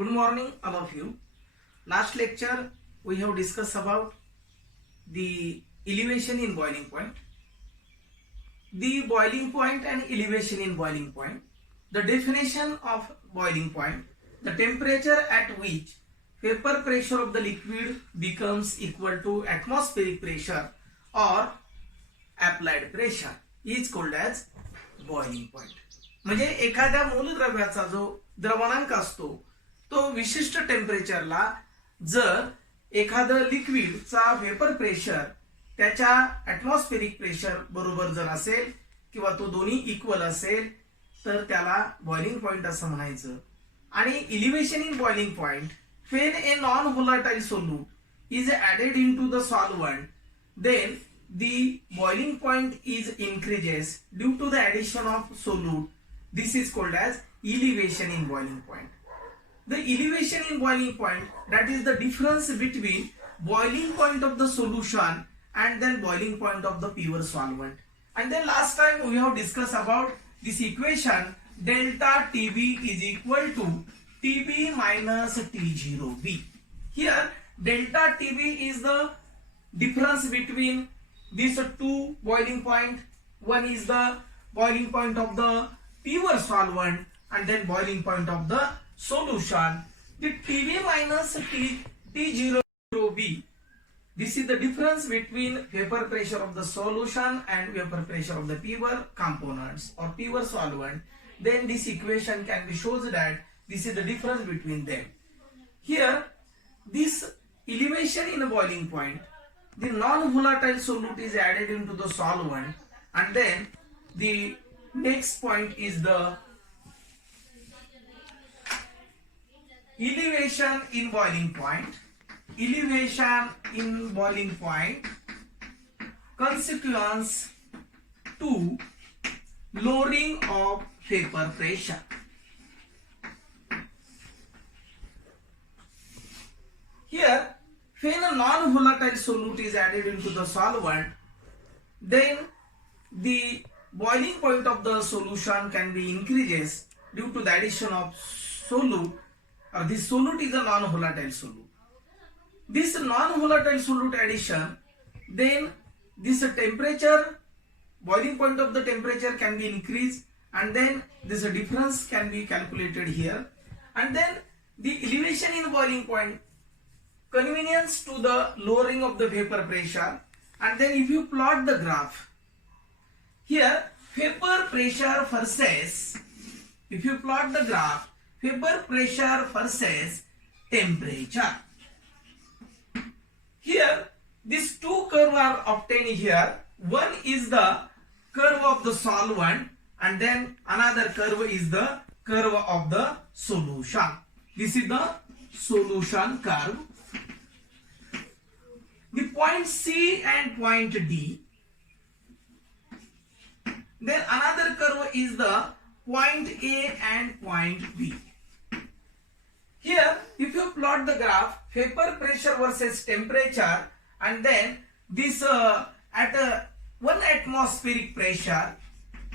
Good morning, all of you. Last lecture we have discussed about the elevation in boiling point, the boiling point and elevation in boiling point, the definition of boiling point, the temperature at which vapor pressure of the liquid becomes equal to atmospheric pressure or applied pressure is called as boiling point. म्हणजे एखाद्या मूलद्रव्याचा जो द्रवणांक असतो तो विशिष्ट टेम्परेचरला जर एखादं लिक्विडचा vapour pressure त्याच्या atmospheric pressure बरोबर जर असेल किंवा तो दोन्ही इक्वल असेल तर त्याला बॉइलिंग पॉइंट असं म्हणायचं. आणि elevation in boiling point when a non-volatile solute is added into the solvent, then the boiling point is increases due to the addition of solute. This is called as elevation in boiling point. The elevation in boiling point, that is the difference between boiling point of the solution and then boiling point of the pure solvent. And then last time we have discussed about this equation delta TB is equal to TB minus T0B. Here delta TB is the difference between these two boiling point. One is the boiling point of the pure solvent and then boiling point of the solution. The TB minus T0B, this is the difference between vapor pressure of the solution and vapor pressure of the pure components or pure solvent. Then this equation can be shows that this is the difference between them. Here, this elevation in a boiling point, the non-volatile solute is added into the solvent, and then the next point is the elevation in boiling point. Elevation in boiling point consequence to lowering of vapor pressure. Here, when a non-volatile solute is added into the solvent, then the boiling point of the solution can be increases due to the addition of solute. This solute is a non-volatile solute. This non-volatile solute addition, then this temperature, boiling point of the temperature can be increased, and then this difference can be calculated here. And then the elevation in boiling point convenience to the lowering of the vapor pressure. And then if you plot the graph here, vapor pressure versus, if you plot the graph, vapor pressure versus temperature. Here these two curves are obtained here. One is the curve of the solvent and then another curve is the curve of the solution. This is the solution curve. The point C and point D. Then another curve is the point A and point B. Here, if you plot the graph, vapor pressure versus temperature, and then this at 1 atmospheric pressure,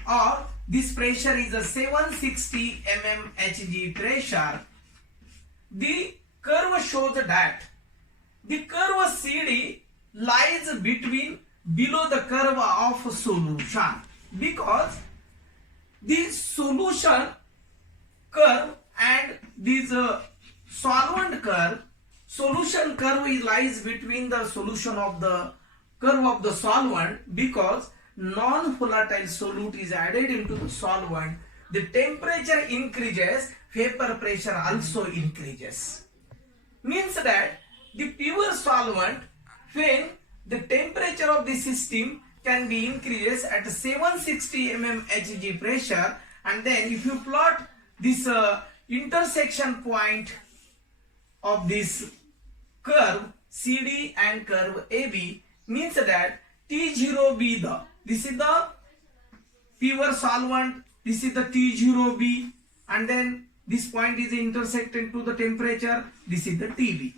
or this pressure is a 760 mmHg pressure, the curve shows that the curve CD lies between below the curve of solution, because the solution curve and this solvent curve, solution curve lies between the solution of the curve of the solvent, because non-volatile solute is added into the solvent, the temperature increases, vapor pressure also increases. Means that the pure solvent, when the temperature of the system can be increases at 760 mmHg pressure, and then if you plot this intersection point of this curve CD and curve AB, means that T0B, this is the pure solvent, this is the T0B, and then this point is intersected to the temperature, this is the TB.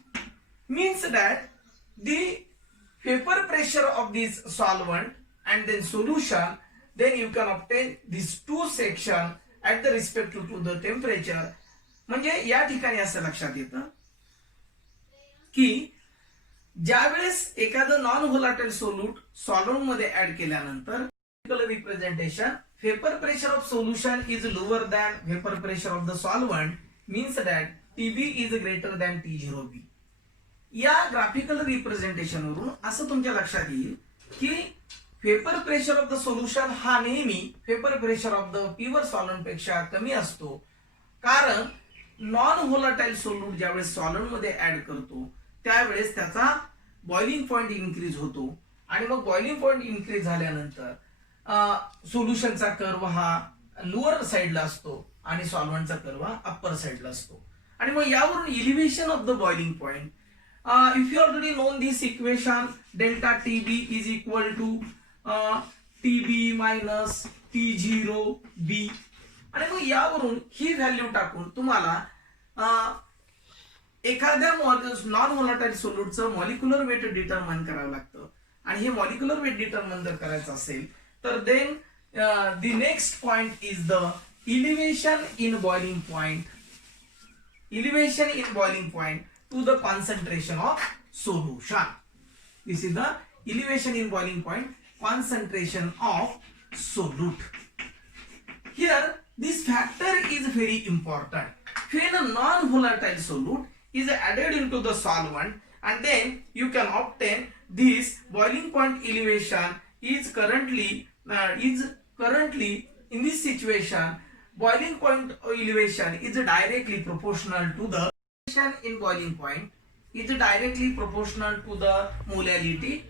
Means that the vapor pressure of this solvent and then solution, then you can obtain these two sections at the respect to the temperature. म्हणजे या ठिकाणी असं लक्षात येतं की ज्या वेळेस एखादं नॉन व्होलाटाईल सोल्यूट सॉल्व्हंट मध्ये ऍड केल्यानंतर representation vapour pressure of solution is lower than vapour pressure of the solvent means that TB is greater than T0B. या ग्राफिकल रिप्रेझेंटेशन वरून असं तुमच्या लक्षात येईल की vapour pressure of the solution हा नेहमी vapour pressure of the pure solvent पेक्षा कमी असतो, कारण नॉन व्होलाटाईल सोल्यूट ज्यावेळेस सॉल्व्हंट मध्ये ऍड करतो त्यावेळेस त्याचा बॉइलिंग पॉइंट इन्क्रीज होतो आणि मग बॉइलिंग पॉइंट इन्क्रीज झाल्यानंतर सोल्युशनचा कर्व हा लोअर साइडला असतो आणि सॉल्व्हंटचा कर्व हा अप्पर साइडला असतो. आणि मग यावरून elevation of the boiling point, if you already known this equation delta TB is equal to TB minus T0B, आणि मग यावरून ही व्हॅल्यू टाकून तुम्हाला एखाद्या नॉन व्होलाटाईल सोल्यूटचं मॉलिक्युलर वेट डिटरमाइन करावं लागतं. आणि हे मॉलिक्युलर वेट डिटरमाइन जर करायचं असेल तर then the next point is the elevation in boiling point, elevation in boiling point to the concentration of solution. This is the elevation in boiling point, concentration of solute. Here this factor is very important. When a non-volatile solute is added into the solvent and then you can obtain this boiling point elevation is currently in this situation boiling point elevation is directly proportional to the elevation in boiling point is directly proportional to the molality.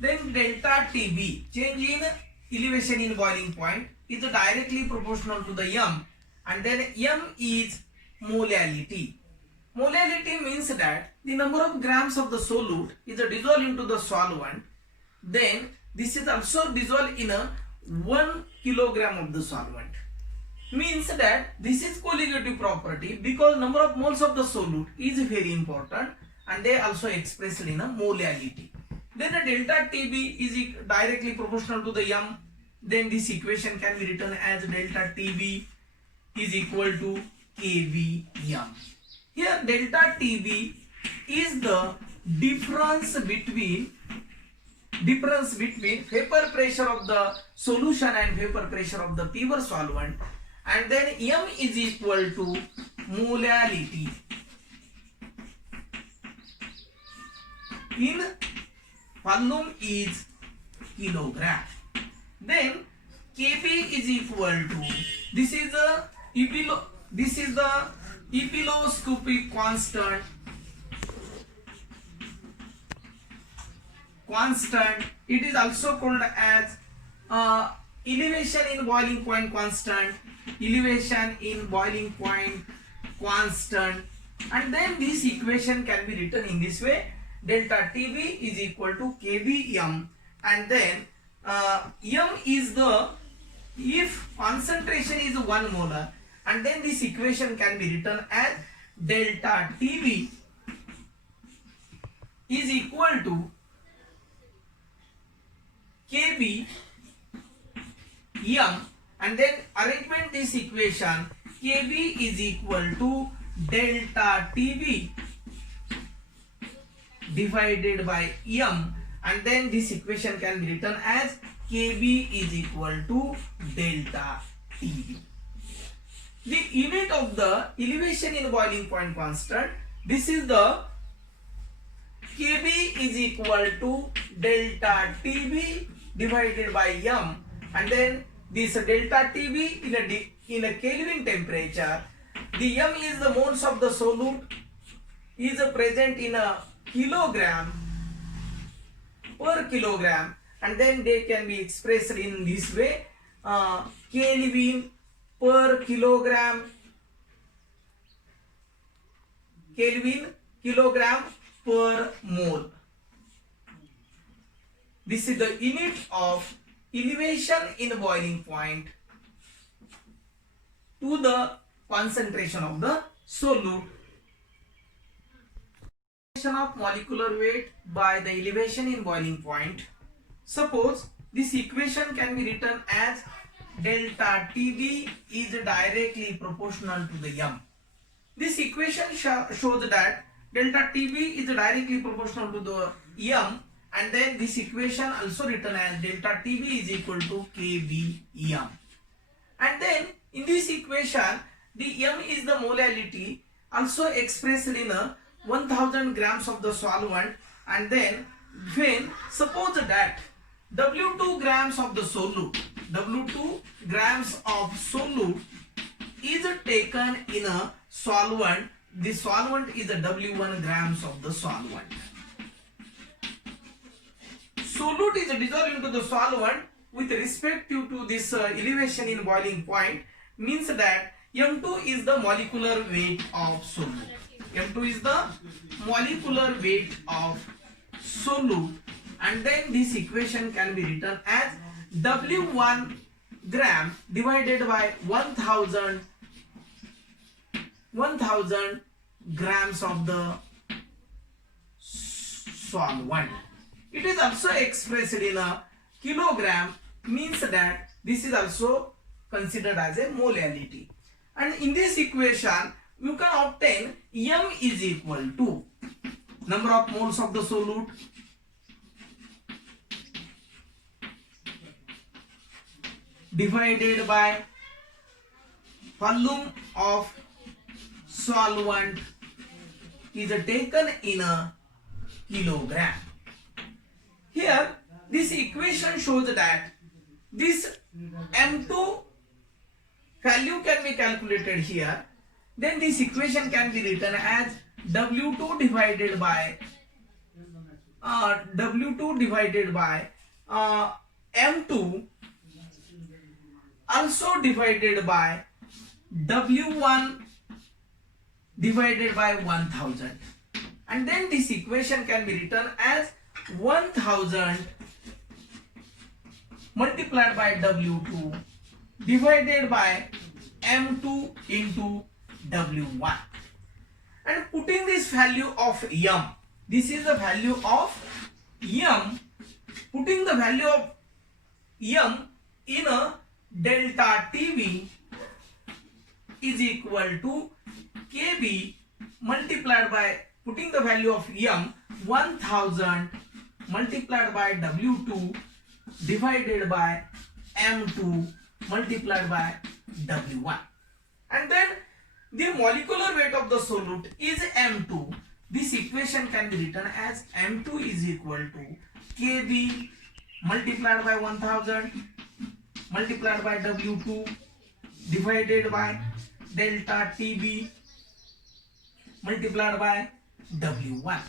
Then delta TB, change in elevation in boiling point, is directly proportional to the M, and then M is molality. Molality means that the number of grams of the solute is dissolved into the solvent. Then this is also dissolved in a 1 kilogram of the solvent. Means that this is colligative property because number of moles of the solute is very important and they also expressed in a molality. Then the delta TB is directly proportional to the M. Then this equation can be written as delta TB is equal to KVM. Here delta TB is the difference between vapor pressure of the solution and vapor pressure of the pure solvent, and then M is equal to molality in volume is kilogram. Then Kb is equal to, this is the epiloscopic constant. It is also called as elevation in boiling point constant, and then this equation can be written in this way: delta TB is equal to KBM, and then M is the, if concentration is 1 molar, and then this equation can be written as delta TB is equal to KB M, and then arrangement this equation, KB is equal to delta TB divided by M, and then this equation can be written as KB is equal to delta TB. The unit of the elevation in boiling point constant, this is the KB is equal to delta TB divided by M, and then this delta TB in a Kelvin temperature. The M is the moles of the solute is present in a kilogram per kilogram, and then they can be expressed in this way: Kelvin per kilogram, kilogram per mole. This is the unit of elevation in boiling point to the concentration of the solute. Of molecular weight by the elevation in boiling point. Suppose this equation can be written as delta TB is directly proportional to the M. This equation shows that delta TB is directly proportional to the M, and then this equation also written as delta TB is equal to KBM. And then in this equation, the M is the molality, also expressed in a 1000 grams of the solvent, and then when suppose that W2 grams of the solute, W2 grams of solute is taken in a solvent, the solvent is a W1 grams of the solvent. Solute is dissolved into the solvent with respect to this elevation in boiling point, means that M2 is the molecular weight of solute. M2 is the molecular weight of solute, and then this equation can be written as W1 gram divided by 1000 grams of the solvent. It is also expressed in a kilogram, means that this is also considered as a molality. And in this equation you can obtain M is equal to number of moles of the solute divided by volume of solvent is taken in a kilogram. Here this equation shows that this M2 value can be calculated here. Then this equation can be written as W2 divided by M2 also divided by W1 divided by 1000, and then this equation can be written as 1000 multiplied by W2 divided by M2 into W1, and putting this value of M, this is the value of M, putting the value of M in a delta TB is equal to KB multiplied by, putting the value of M 1000 multiplied by W2 divided by M2 multiplied by W1, and then the molecular weight of the solute is M2. This equation can be written as M2 is equal to KB multiplied by 1000 multiplied by W2 divided by delta TB multiplied by W1.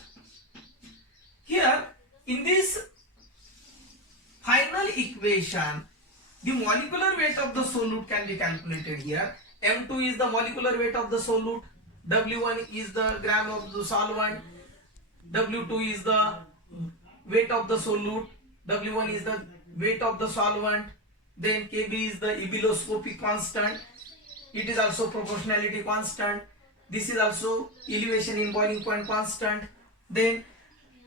Here in this final equation, the molecular weight of the solute can be calculated here. M2 is the molecular weight of the solute, W1 is the gram of the solvent, W2 is the weight of the solute, W1 is the weight of the solvent, then KB is the ebullioscopy constant, it is also proportionality constant, this is also elevation in boiling point constant, then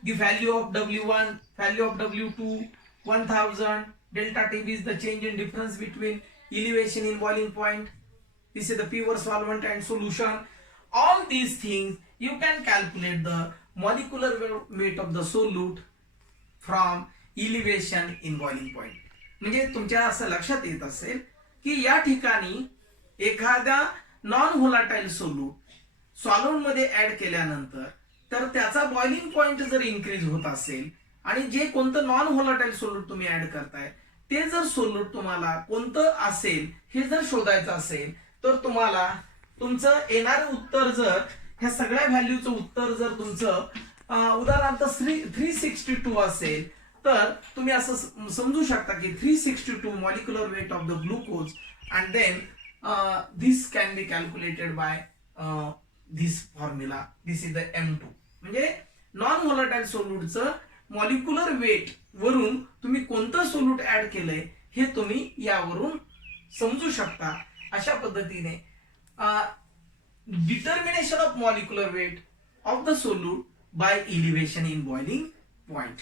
the value of W1, value of W2, 1000, delta TB is the change in difference between elevation in boiling point, this is the pure solvent and solution. All these things you can calculate the molecular weight of the solute from elevation in boiling point. म्हणजे तुमच्या असं लक्षात येत असेल की या ठिकाणी एखादा नॉन व्होलाटाइल सोल्यूट सॉल्व्हेंट मध्ये ऍड केल्यानंतर तर त्याचा बॉइलिंग पॉइंट जर इन्क्रीज होत असेल आणि जे कोणतं नॉन व्होलाटाइल सोल्यूट तुम्ही ऍड करताय ते जर सोल्यूट तुम्हाला कोणतं असेल हे जर शोधायचं असेल तर तुम्हाला तुमचं येणारं उत्तर जर ह्या सगळ्या व्हॅल्यूचं उत्तर जर तुमचं उदाहरणार्थ 362 असेल तर तुम्ही असं समजू शकता की 362 molecular weight of the glucose, and then this can be calculated by this formula. This is the M2. म्हणजे नॉन व्होलाटाइल सोल्यूटचं मॉलिक्युलर वेट वरून तुम्ही कोणतं सोल्यूट ऍड केलंय हे तुम्ही यावरून समजू शकता. अशा पद्धतीने determination of molecular weight of the solute by elevation in boiling point.